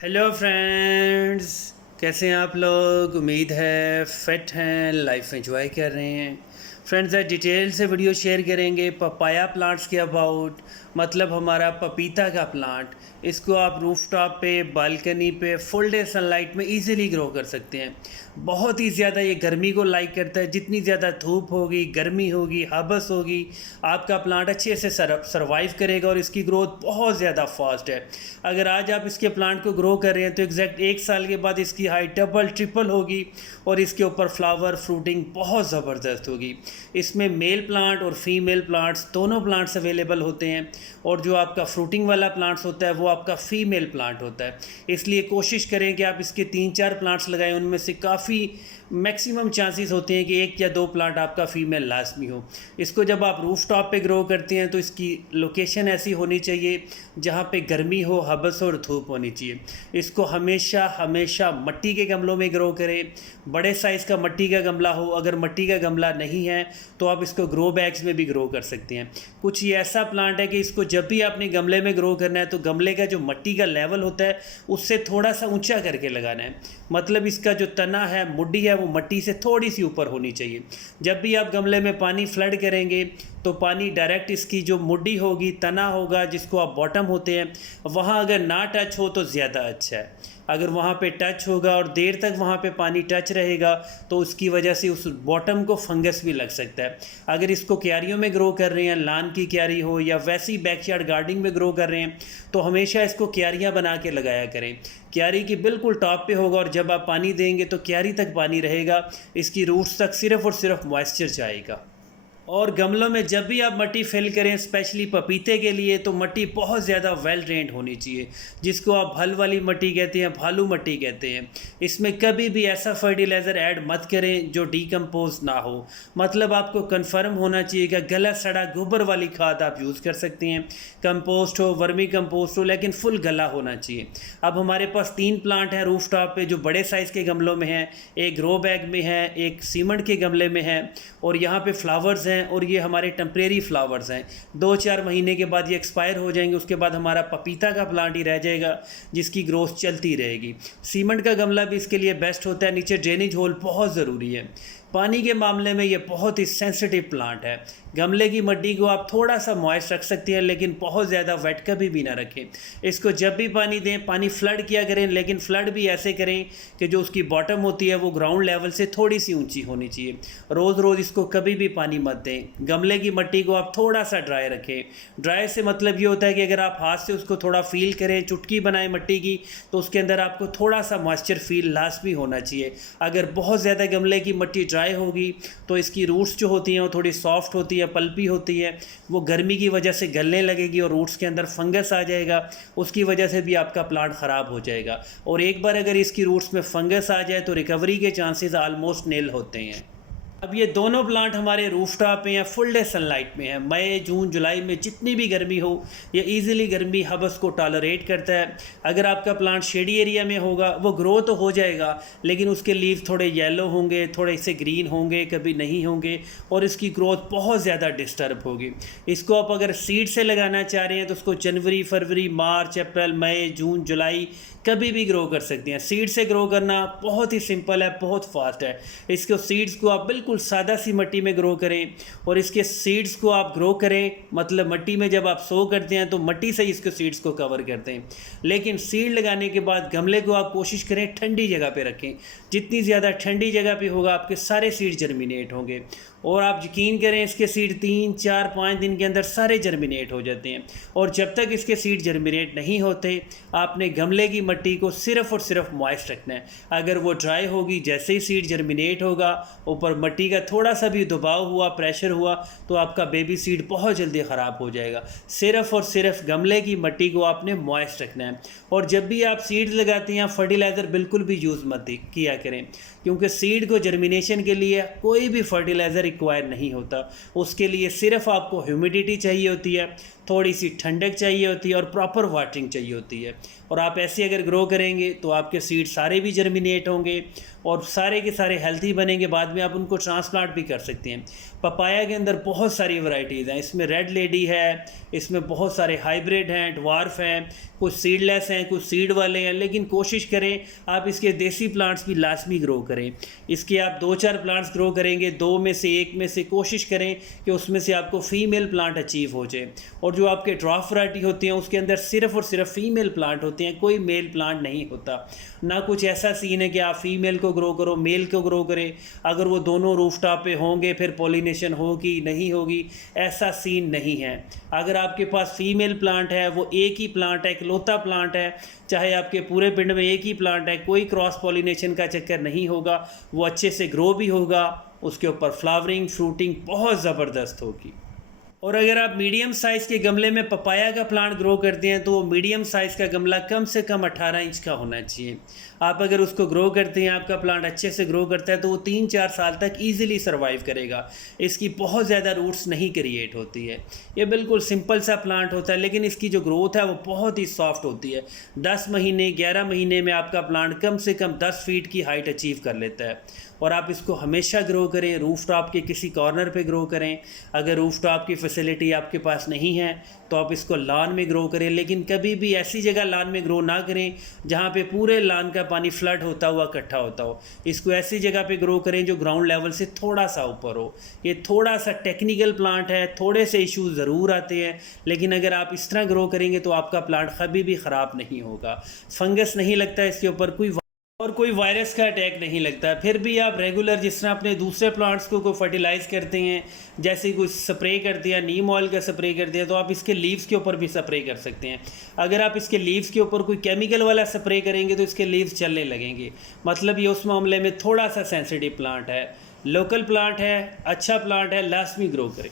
Hello friends, कैसे हैं आप लोग। उम्मीद है फिट हैं, लाइफ एंजॉय कर रहे हैं। फ्रेंड्स, आज डिटेल से वीडियो शेयर करेंगे पपाया प्लांट्स के अबाउट। मतलब हमारा पपीता का प्लांट, इसको आप रूफटॉप पे, बालकनी पे, फुल डे सनलाइट में इजीली ग्रो कर सकते हैं। बहुत ही ज़्यादा ये गर्मी को लाइक करता है। जितनी ज़्यादा धूप होगी, गर्मी होगी, हबस होगी, आपका प्लांट अच्छे से सर्वाइव करेगा और इसकी ग्रोथ बहुत ज़्यादा फास्ट है। अगर आज आप इसके प्लांट को ग्रो कर रहे हैं तो एग्जैक्ट 1 साल के बाद इसकी हाइट डबल ट्रिपल होगी और इसके ऊपर फ्लावर फ्रूटिंग बहुत ज़बरदस्त होगी। इसमें मेल प्लांट और फीमेल प्लांट्स दोनों प्लांट्स अवेलेबल होते हैं और जो आपका फ्रूटिंग वाला प्लांट्स होता है वो आपका फीमेल प्लांट होता है। इसलिए कोशिश करें कि आप इसके 3-4 प्लांट्स लगाएं, उनमें से काफ़ी मैक्सिमम चांसेस होते हैं कि 1 या 2 प्लांट आपका फीमेल लाजमी हो। इसको जब आप रूफ टॉप पे ग्रो करते हैं तो इसकी लोकेशन ऐसी होनी चाहिए जहाँ पे गर्मी हो, हबस और धूप होनी चाहिए। इसको हमेशा हमेशा मिट्टी के गमलों में ग्रो करें। बड़े साइज़ का मिट्टी का गमला हो, अगर मिट्टी का गमला नहीं है तो आप इसको ग्रो बैग्स में भी ग्रो कर सकते हैं। कुछ ये ऐसा प्लांट है कि इसको जब भी आपने गमले में ग्रो करना है तो गमले का जो मिट्टी का लेवल होता है उससे थोड़ा सा ऊंचा करके लगाना है। मतलब इसका जो तना है, मुड्डी है, वो मिट्टी से थोड़ी सी ऊपर होनी चाहिए। जब भी आप गमले में पानी फ्लड करेंगे तो पानी डायरेक्ट इसकी जो मुड्डी होगी, तना होगा, जिसको आप बॉटम होते हैं, वहाँ अगर ना टच हो तो ज़्यादा अच्छा है। अगर वहाँ पे टच होगा और देर तक वहाँ पे पानी टच रहेगा तो उसकी वजह से उस बॉटम को फंगस भी लग सकता है। अगर इसको क्यारियों में ग्रो कर रहे हैं, लान की क्यारी हो या वैसी बैकयार्ड गार्डनिंग में ग्रो कर रहे हैं, तो हमेशा इसको क्यारियाँ बना के लगाया करें। क्यारी की बिल्कुल टॉप पे होगा और जब आप पानी देंगे तो क्यारी तक पानी रहेगा, इसकी रूट्स तक सिर्फ़ और सिर्फ मॉइस्चर जाएगा। और गमलों में जब भी आप मिट्टी फिल करें, स्पेशली पपीते के लिए, तो मिट्टी बहुत ज़्यादा वेल ड्रेन्ड होनी चाहिए, जिसको आप भल वाली मिट्टी कहते हैं, भालू मिट्टी कहते हैं। इसमें कभी भी ऐसा फर्टिलाइज़र ऐड मत करें जो डीकम्पोज ना हो। मतलब आपको कंफर्म होना चाहिए कि गला सड़ा गोबर वाली खाद आप यूज़ कर सकते हैं, कंपोस्ट हो, वर्मी कंपोस्ट हो, लेकिन फुल गला होना चाहिए। अब हमारे पास 3 प्लांट हैं रूफ टॉप पे जो बड़े साइज़ के गमलों में हैं, एक ग्रो बैग में है, एक सीमेंट के गमले में है और यहाँ पे फ्लावर्स हैं और ये हमारे टेम्परेरी फ्लावर्स हैं। 2-4 महीने के बाद ये एक्सपायर हो जाएंगे, उसके बाद हमारा पपीता का प्लांट ही रह जाएगा जिसकी ग्रोथ चलती रहेगी। सीमेंट का गमला भी इसके लिए बेस्ट होता है। नीचे ड्रेनेज होल बहुत ज़रूरी है। पानी के मामले में ये बहुत ही सेंसिटिव प्लांट है। गमले की मिट्टी को आप थोड़ा सा मॉइस्ट रख सकते हैं, लेकिन बहुत ज़्यादा वेट कभी भी ना रखें। इसको जब भी पानी दें, पानी फ्लड किया करें, लेकिन फ्लड भी ऐसे करें कि जो उसकी बॉटम होती है वो ग्राउंड लेवल से थोड़ी सी ऊंची होनी चाहिए। रोज़ रोज़ इसको कभी भी पानी मत दें। गमले की मिट्टी को आप थोड़ा सा ड्राई रखें। ड्राई से मतलब ये होता है कि अगर आप हाथ से उसको थोड़ा फील करें, चुटकी बनाएं मिट्टी की, तो उसके अंदर आपको थोड़ा सा मॉइस्चर फील लाजमी होना चाहिए। अगर बहुत ज़्यादा गमले की मिट्टी ड्राई होगी तो इसकी रूट्स जो होती हैं वो थोड़ी सॉफ्ट होती है, पल्पी होती है, वो गर्मी की वजह से गलने लगेगी और रूट्स के अंदर फंगस आ जाएगा। उसकी वजह से भी आपका प्लांट ख़राब हो जाएगा और एक बार अगर इसकी रूट्स में फंगस आ जाए तो रिकवरी के चांसेस आलमोस्ट नील होते हैं। अब ये दोनों प्लांट हमारे रूफटॉप में या फुल डे सनलाइट में है। मई, जून, जुलाई में जितनी भी गर्मी हो, ये इजीली गर्मी हबस को टॉलरेट करता है। अगर आपका प्लांट शेडी एरिया में होगा वो ग्रो तो हो जाएगा, लेकिन उसके लीव थोड़े येलो होंगे, थोड़े से ग्रीन होंगे, कभी नहीं होंगे और इसकी ग्रोथ बहुत ज़्यादा डिस्टर्ब होगी। इसको आप अगर सीड से लगाना चाह रहे हैं तो उसको जनवरी, फरवरी, मार्च, अप्रैल, मई, जून, जुलाई कभी भी ग्रो कर सकते हैं। सीड से ग्रो करना बहुत ही सिंपल है, बहुत फास्ट है। इसको सीड्स को आप बिल्कुल सादा सी मिट्टी में ग्रो करें और इसके सीड्स को आप ग्रो करें, मतलब मिट्टी में जब आप सो करते हैं तो मिट्टी से ही इसके सीड्स को कवर करते हैं। लेकिन सीड लगाने के बाद गमले को आप कोशिश करें ठंडी जगह पे रखें। जितनी ज़्यादा ठंडी जगह पे होगा आपके सारे सीड जर्मिनेट होंगे और आप यकीन करें इसके सीड 3, 4, 5 दिन के अंदर सारे जर्मिनेट हो जाते हैं। और जब तक इसके सीड जर्मिनेट नहीं होते, आपने गमले की मिट्टी को सिर्फ़ और सिर्फ मॉइस्ट रखना है। अगर वो ड्राई होगी, जैसे ही सीड जर्मिनेट होगा, ऊपर मिट्टी का थोड़ा सा भी दबाव हुआ, प्रेशर हुआ, तो आपका बेबी सीड बहुत जल्दी ख़राब हो जाएगा। सिर्फ़ और सिर्फ गमले की मिट्टी को आपने मॉइस्ट रखना है। और जब भी आप सीड लगाते हैं, फर्टिलाइज़र बिल्कुल भी यूज़ मत किया करें, क्योंकि सीड को जर्मिनेशन के लिए कोई भी फर्टिलाइज़र रिक्वायर नहीं होता। उसके लिए सिर्फ आपको ह्यूमिडिटी चाहिए होती है, थोड़ी सी ठंडक चाहिए होती है और प्रॉपर वाटरिंग चाहिए होती है। और आप ऐसे अगर ग्रो करेंगे तो आपके सीड सारे भी जर्मिनेट होंगे और सारे के सारे हेल्थी बनेंगे। बाद में आप उनको ट्रांसप्लांट भी कर सकते हैं। पपाया के अंदर बहुत सारी वैरायटीज़ हैं, इसमें रेड लेडी है, इसमें बहुत सारे हाइब्रिड हैं, ड्वार्फ हैं, कुछ सीडलेस हैं, कुछ सीड वाले हैं। लेकिन कोशिश करें आप इसके देसी प्लांट्स भी लाजमी ग्रो करें। इसके आप 2-4 प्लांट्स ग्रो करेंगे, 2 में से 1 में से कोशिश करें कि उसमें से आपको फीमेल प्लांट अचीव हो जाए। और जो आपके ड्राफ्ट वैरायटी होती हैं उसके अंदर सिर्फ़ और सिर्फ फीमेल प्लांट होते हैं, कोई मेल प्लांट नहीं होता। ना कुछ ऐसा सीन है कि आप फीमेल को ग्रो करो, मेल को ग्रो करें, अगर वो दोनों रूफटॉप पे होंगे फिर पॉलिनेशन होगी नहीं होगी, ऐसा सीन नहीं है। अगर आपके पास फीमेल प्लांट है, वो एक ही प्लांट है, इकलौता प्लांट है, चाहे आपके पूरे पिंड में एक ही प्लांट है, कोई क्रॉस पॉलिनेशन का चक्कर नहीं होगा, वो अच्छे से ग्रो भी होगा, उसके ऊपर फ्लावरिंग फ्रूटिंग बहुत ज़बरदस्त होगी। और अगर आप मीडियम साइज़ के गमले में पपाया का प्लांट ग्रो करते हैं तो वो मीडियम साइज़ का गमला कम से कम 18 इंच का होना चाहिए। आप अगर उसको ग्रो करते हैं, आपका प्लांट अच्छे से ग्रो करता है तो वो 3-4 साल तक ईज़िली सर्वाइव करेगा। इसकी बहुत ज़्यादा रूट्स नहीं क्रिएट होती है। ये बिल्कुल सिंपल सा प्लांट होता है, लेकिन इसकी जो ग्रोथ है वो बहुत ही सॉफ्ट होती है। 10 महीने 11 महीने में आपका प्लांट कम से कम 10 फीट की हाइट अचीव कर लेता है। और आप इसको हमेशा ग्रो करें, रूफ टॉप के किसी कॉर्नर पे ग्रो करें। अगर रूफ टॉप की फैसिलिटी आपके पास नहीं है तो आप इसको लॉन में ग्रो करें, लेकिन कभी भी ऐसी जगह लॉन में ग्रो ना करें जहाँ पे पूरे लॉन का पानी फ्लड होता हुआ इकट्ठा होता हो। इसको ऐसी जगह पे ग्रो करें जो ग्राउंड लेवल से थोड़ा सा ऊपर हो। ये थोड़ा सा टेक्निकल प्लांट है, थोड़े से इश्यूज ज़रूर आते हैं, लेकिन अगर आप इस तरह ग्रो करेंगे तो आपका प्लांट कभी भी ख़राब नहीं होगा। फंगस नहीं लगता इसके ऊपर, कोई वायरस का अटैक नहीं लगता है। फिर भी आप रेगुलर जिस तरह अपने दूसरे प्लांट्स को फर्टिलाइज़ करते हैं, जैसे कुछ स्प्रे करते हैं, नीम ऑयल का स्प्रे करते हैं, तो आप इसके लीव्स के ऊपर भी स्प्रे कर सकते हैं। अगर आप इसके लीव्स के ऊपर कोई केमिकल वाला स्प्रे करेंगे तो इसके लीव्स चलने लगेंगे। मतलब ये उस मामले में थोड़ा सा सेंसिटिव प्लांट है। लोकल प्लांट है, अच्छा प्लांट है, लाजमी ग्रो करें।